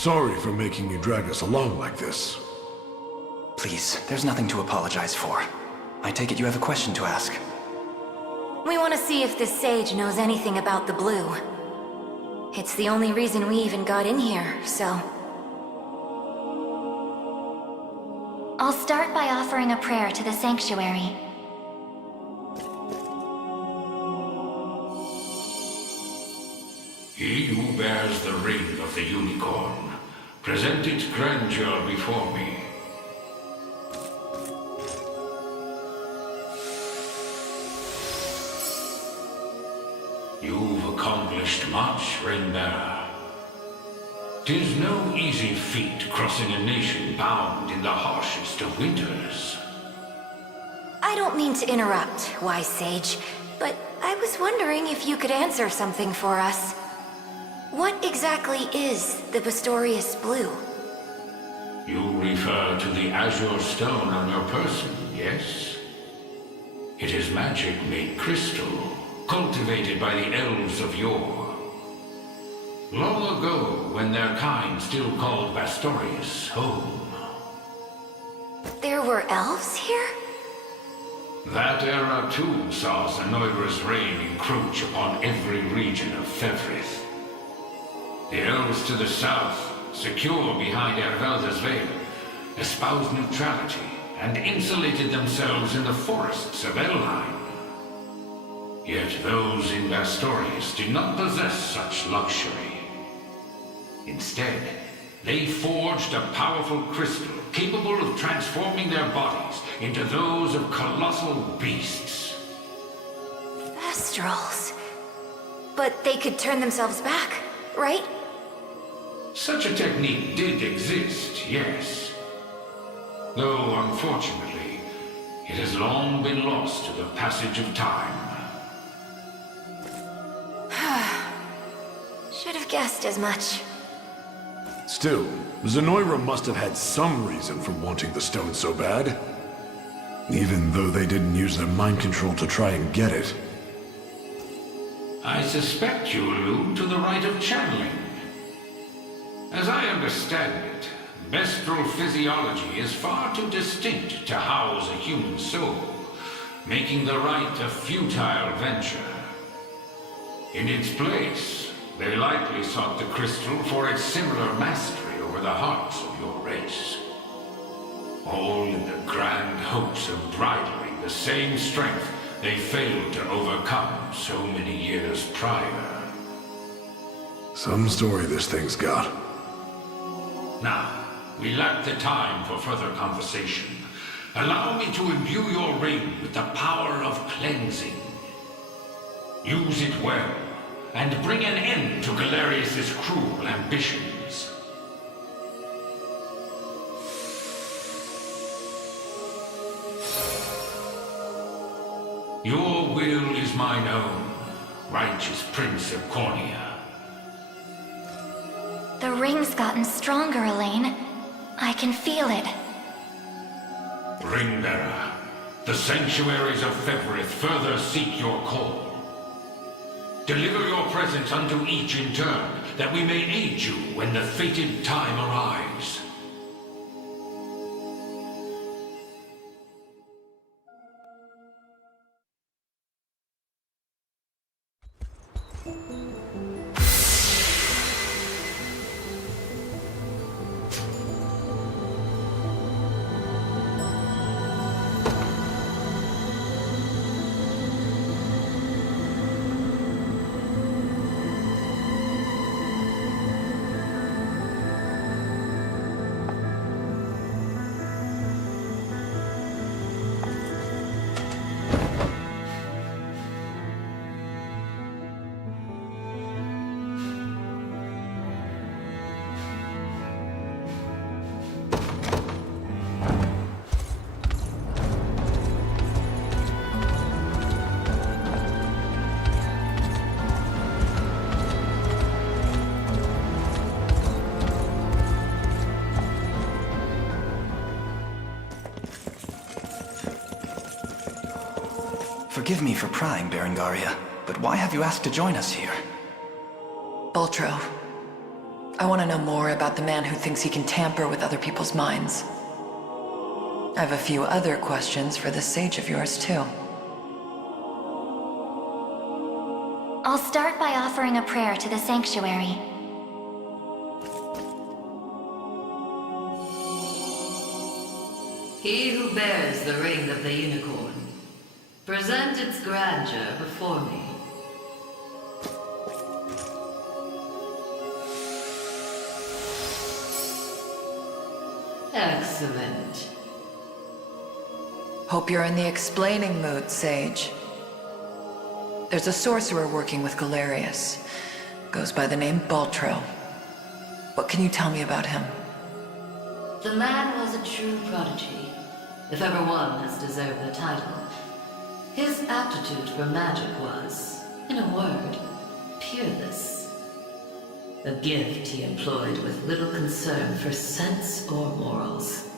Sorry for making you drag us along like this. Please, there's nothing to apologize for. I take it you have a question to ask. We want to see if this sage knows anything about the blue. It's the only reason we even got in here, so... I'll start by offering a prayer to the sanctuary. He who bears the ring of the unicorn, present its grandeur before me. You've accomplished much, Ring-bearer. 'Tis no easy feat crossing a nation bound in the harshest of winters. I don't mean to interrupt, wise sage, but I was wondering if you could answer something for us. What exactly is the Pistorius Blue? You refer to the azure stone on your person, yes? It is magic made crystal, cultivated by the elves of yore. Long ago, when their kind still called Bastorius home. There were elves here? That era too saw Zenoira's reign encroach upon every region of Fevrith. The elves to the south, secure behind Ervelda's veil, espoused neutrality and insulated themselves in the forests of Elheim. Yet those in Bastorius did not possess such luxury. Instead, they forged a powerful crystal capable of transforming their bodies into those of colossal beasts. Thestrals. But they could turn themselves back, right? Such a technique did exist, yes. Though, unfortunately, it has long been lost to the passage of time. Should have guessed as much. Still, Zenoira must have had some reason for wanting the stone so bad. Even though they didn't use their mind control to try and get it. I suspect you allude to the rite of channeling. As I understand it, Bestral physiology is far too distinct to house a human soul, making the rite a futile venture. In its place, they likely sought the crystal for its similar mastery over the hearts of your race. All in the grand hopes of bridling the same strength they failed to overcome so many years prior. Some story this thing's got. Now, we lack the time for further conversation. Allow me to imbue your ring with the power of cleansing. Use it well, and bring an end to Galerius's cruel ambitions. Your will is mine own, righteous Prince of Cornea. The ring's gotten stronger, Elaine. I can feel it. Ringbearer, the sanctuaries of Fevrith further seek your call. Deliver your presence unto each in turn, that we may aid you when the fated time arrives. Forgive me for prying, Berengaria, but why have you asked to join us here? Boltro, I want to know more about the man who thinks he can tamper with other people's minds. I have a few other questions for this sage of yours, too. I'll start by offering a prayer to the sanctuary. He who bears the ring of the unicorn, present its grandeur before me. Excellent. Hope you're in the explaining mood, Sage. There's a sorcerer working with Galerius. Goes by the name Baltro. What can you tell me about him? The man was a true prodigy, if ever one has deserved the title. His aptitude for magic was, in a word, peerless. A gift he employed with little concern for sense or morals.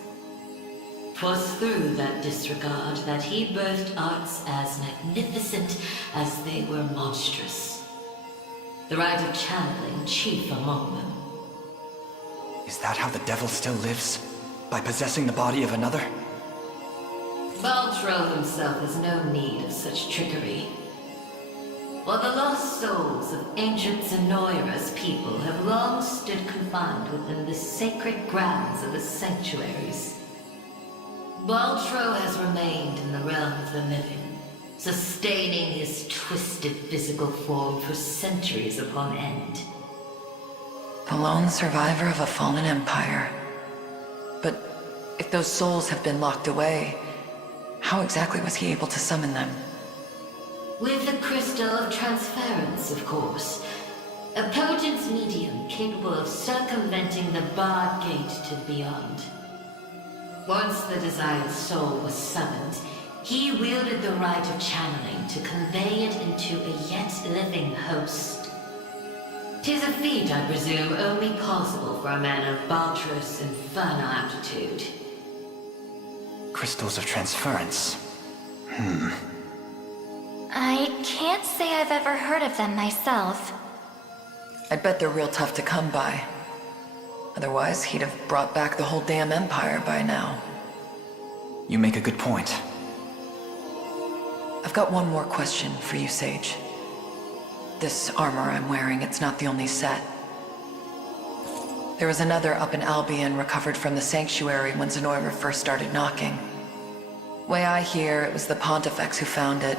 'Twas through that disregard that he birthed arts as magnificent as they were monstrous. The rite of channeling chief among them. Is that how the devil still lives? By possessing the body of another? Baltro himself has no need of such trickery. While the lost souls of ancient Zenoira's people have long stood confined within the sacred grounds of the sanctuaries, Baltro has remained in the realm of the living, sustaining his twisted physical form for centuries upon end. The lone survivor of a fallen empire. But if those souls have been locked away, how exactly was he able to summon them? With the crystal of transference, of course. A potent medium capable of circumventing the barred gate to the beyond. Once the desired soul was summoned, he wielded the rite of channeling to convey it into a yet living host. 'Tis a feat, I presume, only possible for a man of Baltro's infernal aptitude. Crystals of transference. I can't say I've ever heard of them myself. I bet they're real tough to come by. Otherwise, he'd have brought back the whole damn empire by now. You make a good point. I've got one more question for you, Sage. This armor I'm wearing, it's not the only set. There was another up in Albion recovered from the sanctuary when Zenoira first started knocking. Way I hear, it was the Pontifex who found it,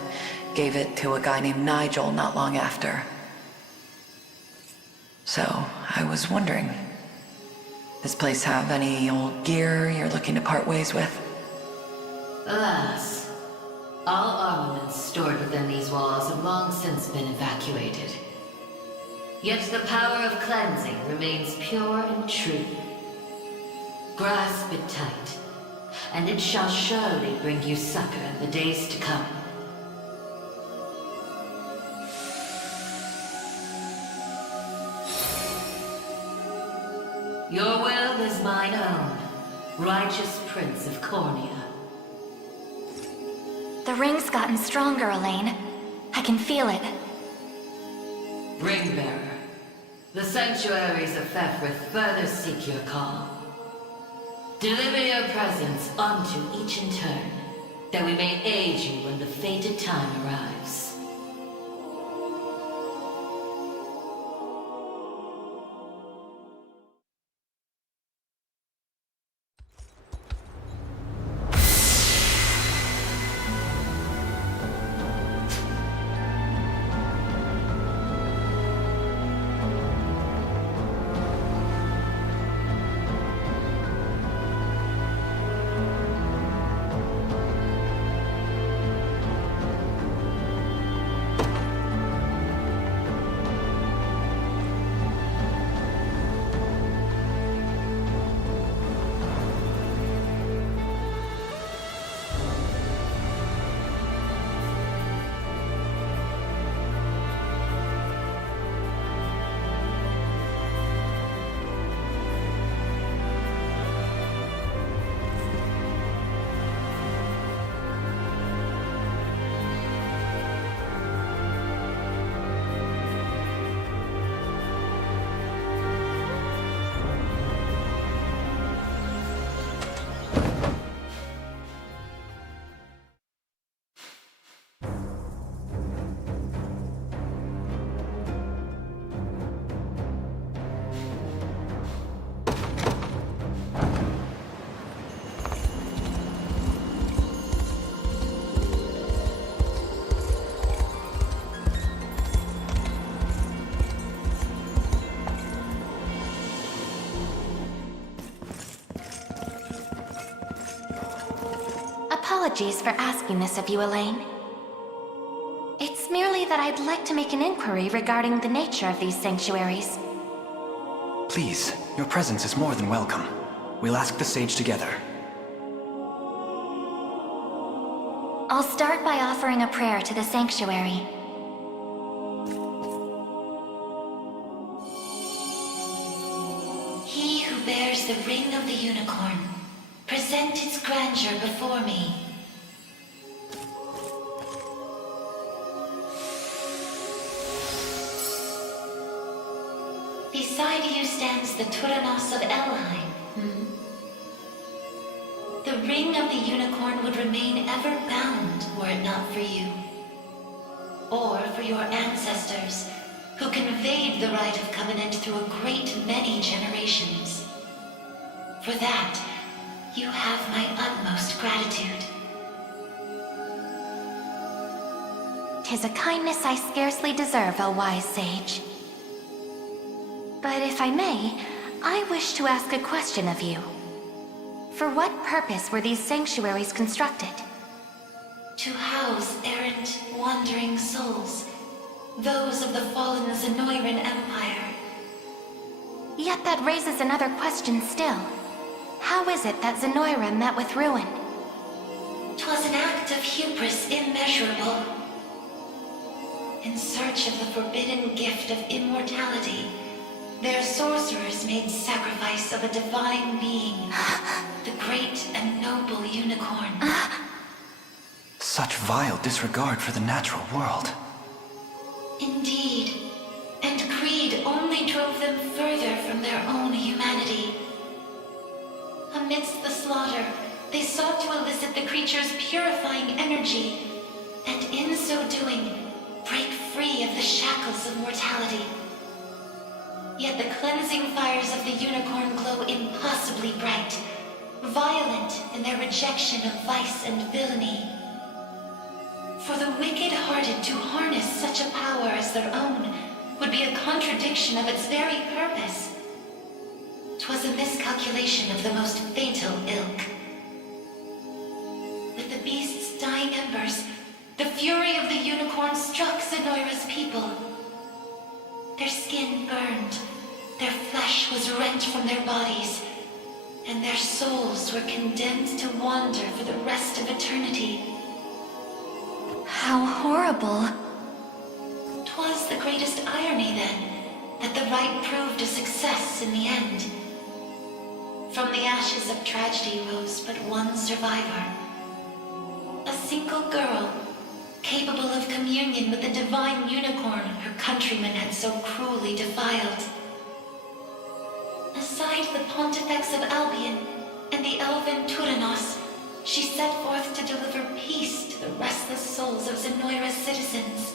gave it to a guy named Nigel not long after. So, I was wondering, this place have any old gear you're looking to part ways with? Alas, all armaments stored within these walls have long since been evacuated. Yet the power of cleansing remains pure and true. Grasp it tight, and it shall surely bring you succor in the days to come. Your will is mine own, righteous Prince of Cornea. The ring's gotten stronger, Elaine. I can feel it. Ringbearer, the sanctuaries of Fefrith further seek your call. Deliver your presence unto each in turn, that we may aid you when the fated time arrives. apologies for asking this of you, Elaine. It's merely that I'd like to make an inquiry regarding the nature of these sanctuaries. Please, your presence is more than welcome. We'll ask the sage together. I'll start by offering a prayer to the sanctuary. He who bears the ring of the unicorn, present its grandeur before me. Beside you stands the Turanos of Elheim. The ring of the unicorn would remain ever bound were it not for you. Or for your ancestors, who conveyed the rite of covenant through a great many generations. For that, you have my utmost gratitude. 'Tis a kindness I scarcely deserve, O wise sage. But if I may, I wish to ask a question of you. For what purpose were these sanctuaries constructed? To house errant, wandering souls, those of the fallen Zenoiran Empire. Yet that raises another question still. How is it that Zenoira met with ruin? 'Twas an act of hubris immeasurable. In search of the forbidden gift of immortality, their sorcerers made sacrifice of a divine being, the great and noble unicorn. Such vile disregard for the natural world. Indeed, and greed only drove them further from their own humanity. Amidst the slaughter, they sought to elicit the creature's purifying energy, and in so doing, break free of the shackles of mortality. Yet the cleansing fires of the unicorn glow impossibly bright, violent in their rejection of vice and villainy. For the wicked-hearted to harness such a power as their own would be a contradiction of its very purpose. 'Twas a miscalculation of the most fatal ilk. With the beast's dying embers, the fury of the unicorn struck Zenoira's people. Their skin burned, their flesh was rent from their bodies, and their souls were condemned to wander for the rest of eternity. How horrible. 'Twas the greatest irony, then, that the rite proved a success in the end. From the ashes of tragedy rose but one survivor. A single girl, capable of communion with the divine unicorn her countrymen had so cruelly defiled. Aside the Pontifex of Albion and the elven Turanos, she set forth to deliver peace to the restless souls of Zenoira's citizens.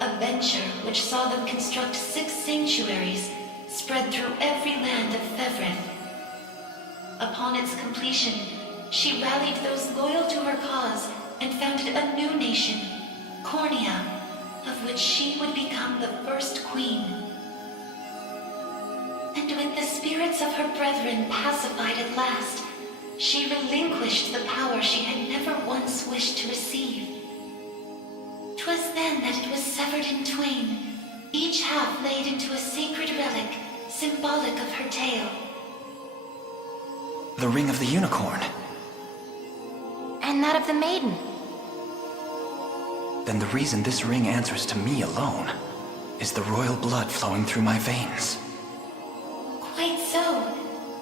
A venture which saw them construct 6 sanctuaries spread through every land of Fevrith. Upon its completion, she rallied those loyal to her cause and founded a new nation, Cornea, of which she would become the first queen. And with the spirits of her brethren pacified at last, she relinquished the power she had never once wished to receive. 'Twas then that it was severed in twain, each half laid into a sacred relic, symbolic of her tale. The ring of the unicorn. And that of the maiden. Then the reason this ring answers to me alone is the royal blood flowing through my veins. Quite so.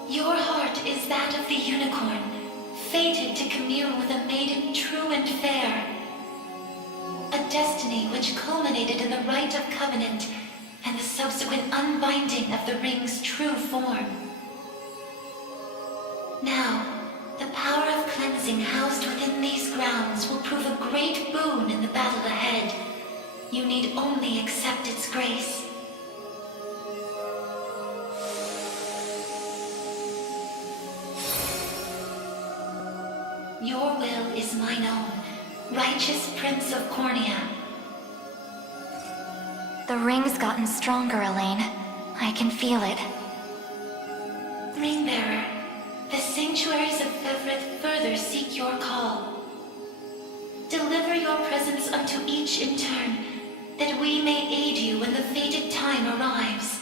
Your heart is that of the unicorn, fated to commune with a maiden true and fair. A destiny which culminated in the rite of covenant and the subsequent unbinding of the ring's true form. Now, the power of cleansing housed within these grounds will prove a great boon in the battle ahead. You need only accept its grace. Your will is mine own, righteous Prince of Cornea. The ring's gotten stronger, Elaine. I can feel it. Ringbearer, the sanctuaries of Fevrith further seek your call. Deliver your presence unto each in turn, that we may aid you when the fated time arrives.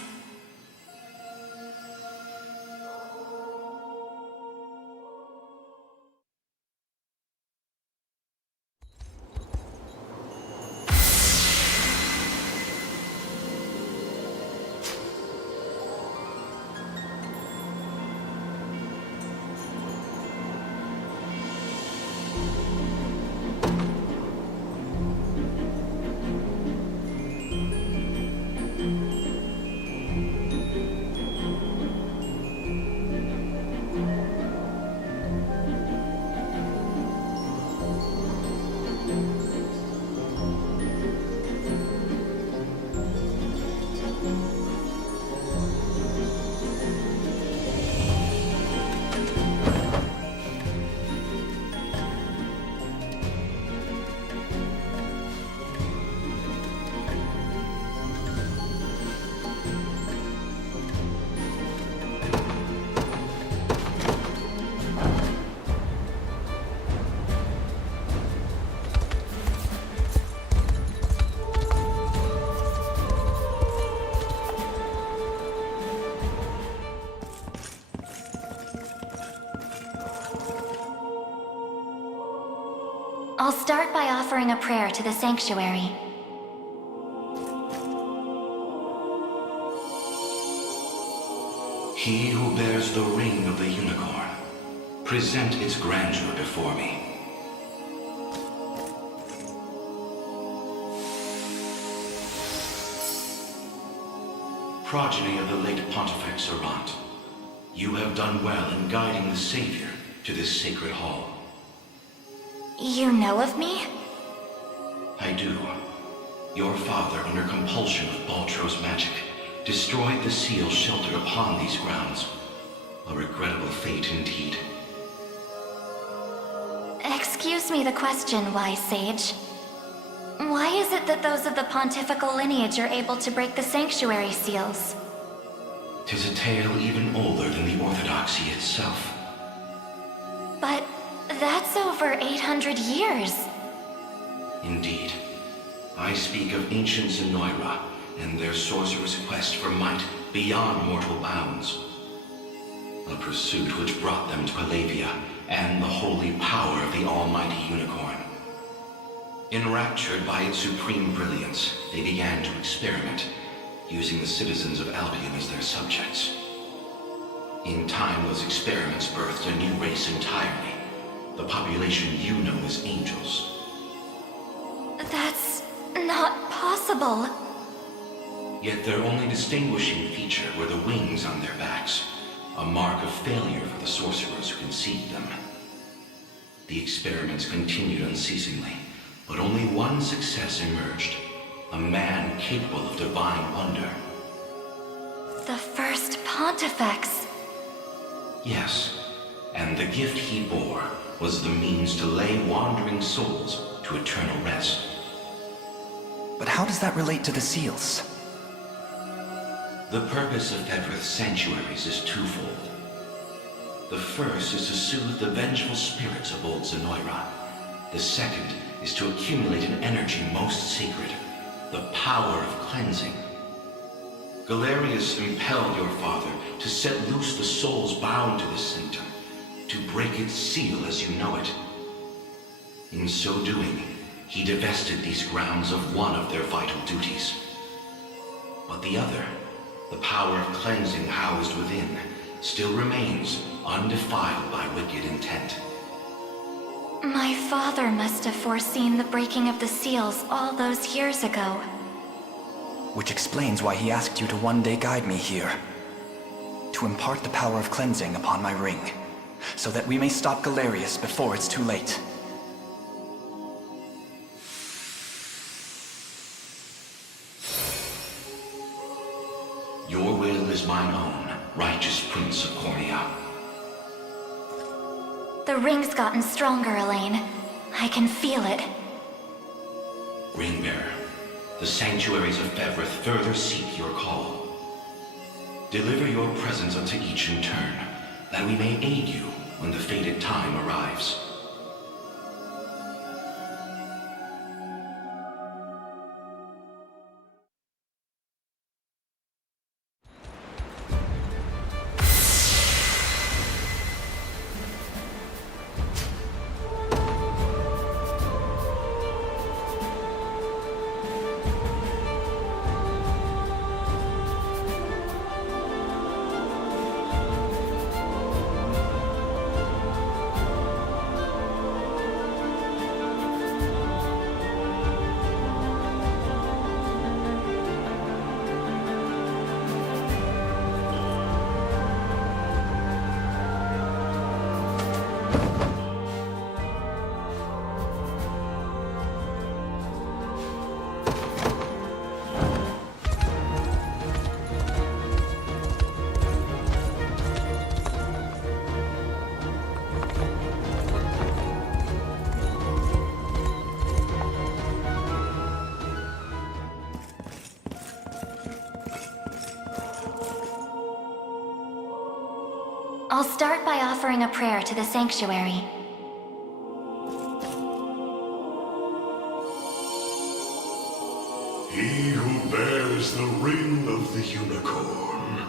I'll start by offering a prayer to the sanctuary. He who bears the ring of the unicorn, present its grandeur before me. Progeny of the late Pontifex Errant, you have done well in guiding the Savior to this sacred hall. You know of me? I do. Your father, under compulsion of Baltro's magic, destroyed the seal sheltered upon these grounds. A regrettable fate indeed. Excuse me the question, wise sage. Why is it that those of the pontifical lineage are able to break the sanctuary seals? 'Tis a tale even older than the Orthodoxy itself. But that's over 800 years. Indeed. I speak of ancient Zenoira and their sorcerer's quest for might beyond mortal bounds. A pursuit which brought them to Palavia and the holy power of the almighty Unicorn. Enraptured by its supreme brilliance, they began to experiment, using the citizens of Albion as their subjects. In time, those experiments birthed a new race entirely. The population you know as angels. That's not possible. Yet their only distinguishing feature were the wings on their backs, a mark of failure for the sorcerers who conceived them. The experiments continued unceasingly, but only one success emerged. A man capable of divine wonder. The first Pontifex. Yes, and the gift he bore was the means to lay wandering souls to eternal rest. But how does that relate to the seals? The purpose of Fevrith's sanctuaries is twofold. The first is to soothe the vengeful spirits of old Zenoira. The second is to accumulate an energy most sacred, the power of cleansing. Galerius impelled your father to set loose the souls bound to this sanctum, to break its seal as you know it. In so doing, he divested these grounds of one of their vital duties. But the other, the power of cleansing housed within, still remains undefiled by wicked intent. My father must have foreseen the breaking of the seals all those years ago. Which explains why he asked you to one day guide me here. To impart the power of cleansing upon my ring, so that we may stop Galerius before it's too late. Your will is mine own, righteous Prince of Cornea. The ring's gotten stronger, Elaine. I can feel it. Ringbearer, the sanctuaries of Fevrith further seek your call. Deliver your presence unto each in turn, that we may aid you when the fated time arrives. I'll start by offering a prayer to the sanctuary. He who bears the ring of the Unicorn,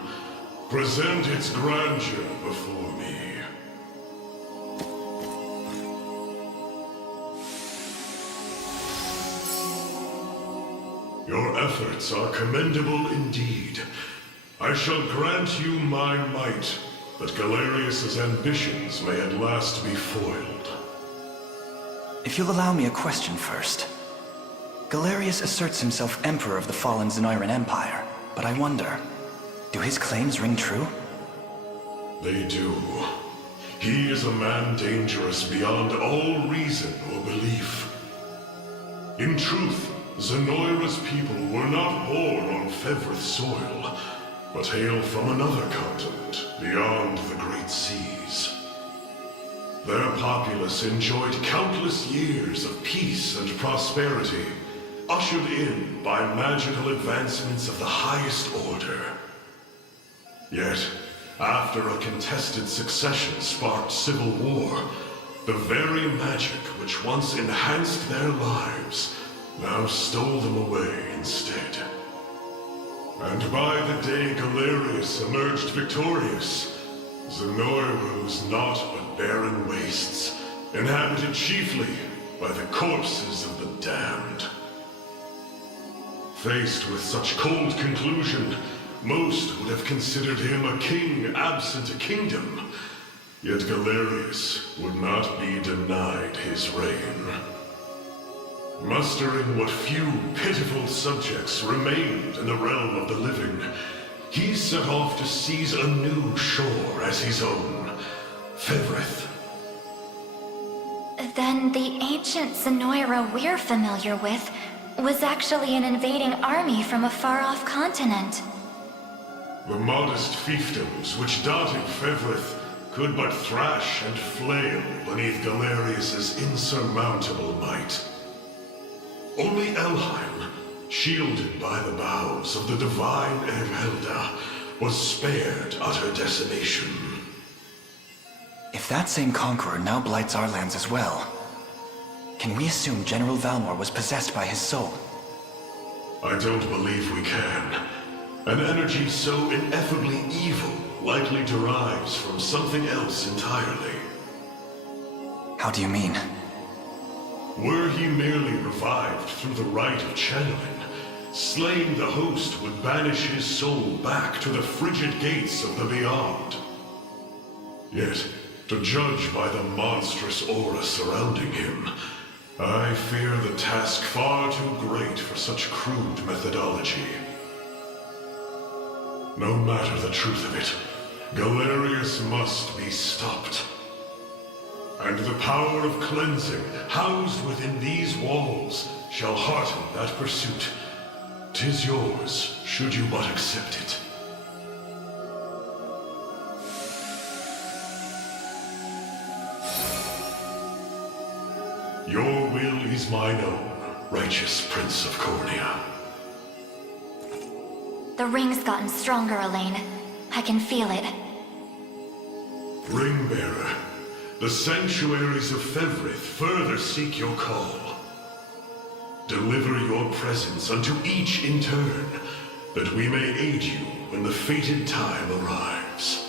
present its grandeur before me. Your efforts are commendable indeed. I shall grant you my might, that Galerius's ambitions may at last be foiled. If you'll allow me a question first. Galerius asserts himself Emperor of the fallen Zenoiran Empire, but I wonder, do his claims ring true? They do. He is a man dangerous beyond all reason or belief. In truth, Zenoira's people were not born on Fevrith soil, but hail from another continent, beyond the Great Seas. Their populace enjoyed countless years of peace and prosperity, ushered in by magical advancements of the highest order. Yet, after a contested succession sparked civil war, the very magic which once enhanced their lives now stole them away instead. And by the day Galerius emerged victorious, Zenoira was naught but barren wastes, inhabited chiefly by the corpses of the damned. Faced with such cold conclusion, most would have considered him a king absent a kingdom. Yet Galerius would not be denied his reign. Mustering what few pitiful subjects remained in the realm of the living, he set off to seize a new shore as his own, Fevrith. Then the ancient Zenoira we're familiar with was actually an invading army from a far-off continent. The modest fiefdoms which dotted Fevrith could but thrash and flail beneath Galerius's insurmountable might. Only Elheim, shielded by the boughs of the divine Erelda, was spared utter decimation. If that same conqueror now blights our lands as well, can we assume General Valmor was possessed by his soul? I don't believe we can. An energy so ineffably evil likely derives from something else entirely. How do you mean? Were he merely revived through the rite of channeling, slaying the host would banish his soul back to the frigid gates of the beyond. Yet, to judge by the monstrous aura surrounding him, I fear the task far too great for such crude methodology. No matter the truth of it, Galerius must be stopped. And the power of cleansing housed within these walls shall hearten that pursuit. 'Tis yours, should you but accept it. Your will is mine own, righteous Prince of Cornea. The ring's gotten stronger, Elaine. I can feel it. Ringbearer, the sanctuaries of Fevrith further seek your call. Deliver your presence unto each in turn, that we may aid you when the fated time arrives.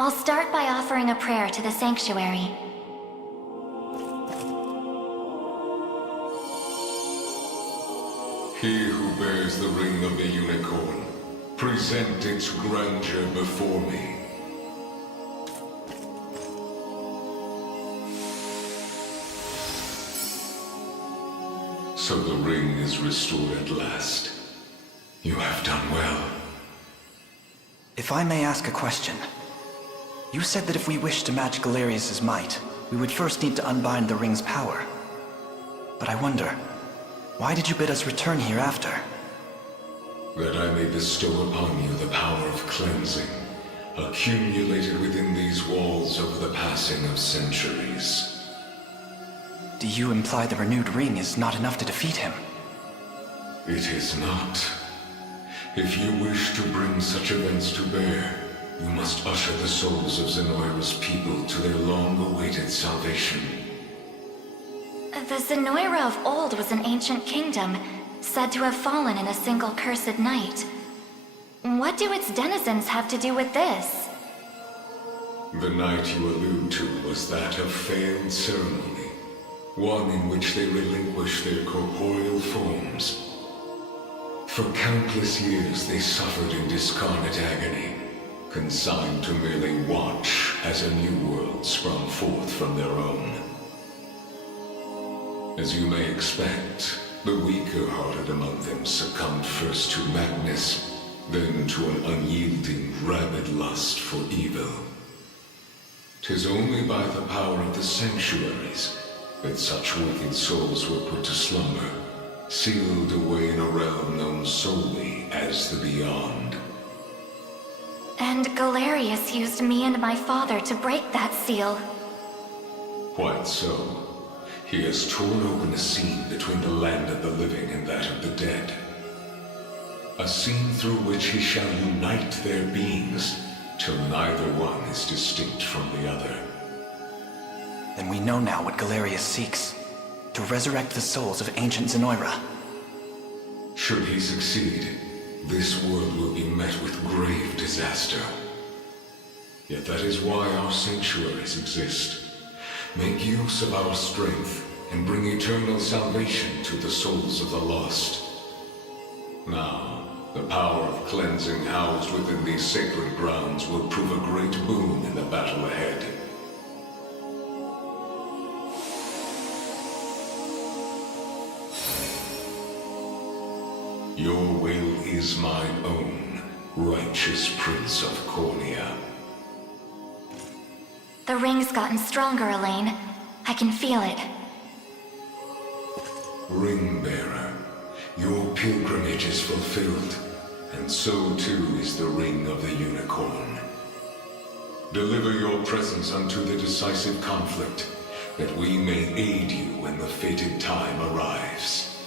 I'll start by offering a prayer to the sanctuary. He who bears the ring of the Unicorn, present its grandeur before me. So the ring is restored at last. You have done well. If I may ask a question. You said that if we wished to match Galerius' might, we would first need to unbind the ring's power. But I wonder, why did you bid us return here after? That I may bestow upon you the power of cleansing, accumulated within these walls over the passing of centuries. Do you imply the renewed ring is not enough to defeat him? It is not. If you wish to bring such events to bear, you must usher the souls of Zenoira's people to their long-awaited salvation. The Zenoira of old was an ancient kingdom, said to have fallen in a single cursed night. What do its denizens have to do with this? The night you allude to was that of failed ceremony, one in which they relinquished their corporeal forms. For countless years they suffered in discarnate agony, consigned to merely watch as a new world sprung forth from their own. As you may expect, the weaker-hearted among them succumbed first to madness, then to an unyielding, rabid lust for evil. 'Tis only by the power of the sanctuaries that such wicked souls were put to slumber, sealed away in a realm known solely as the Beyond. And Galerius used me and my father to break that seal. Quite so. He has torn open a seam between the land of the living and that of the dead. A seam through which he shall unite their beings, till neither one is distinct from the other. Then we know now what Galerius seeks. To resurrect the souls of ancient Zenoira. Should he succeed, this world will be met with grave disaster. Yet that is why our sanctuaries exist. Make use of our strength and bring eternal salvation to the souls of the lost. Now, the power of cleansing housed within these sacred grounds will prove a great boon in the battle ahead. Your will is mine own, righteous Prince of Cornea. The ring's gotten stronger, Elaine. I can feel it. Ring-bearer, your pilgrimage is fulfilled, and so too is the ring of the Unicorn. Deliver your presence unto the decisive conflict, that we may aid you when the fated time arrives.